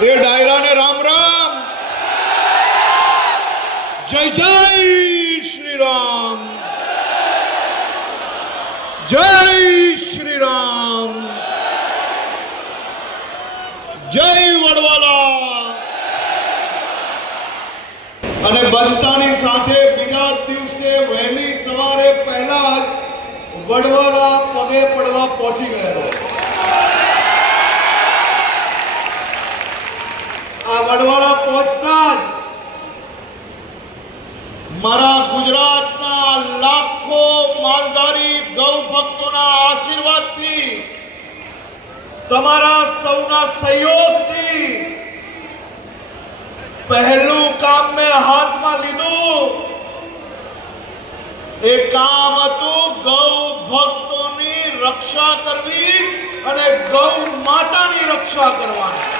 એ ડાયરાને રામ રામ, જય જય શ્રી રામ, જય શ્રી રામ, જય વડવાલા. અને બનતાની સાથે બીજા દિવસે વહેલી સવારે પહેલા જ વડવાલા પગે પડવા પહોંચી ગયેલો. આ વડવાલા પહોંચતા જ મારા ગુજરાતના લાખો માલધારી ગૌ ભક્તોના આશીર્વાદથી, તમારા સૌના સહયોગથી પહેલું કામ મેં હાથમાં લીધું. એ કામ હતું ગૌ ભક્તોની રક્ષા કરવી અને ગૌ માતાની રક્ષા કરવાની.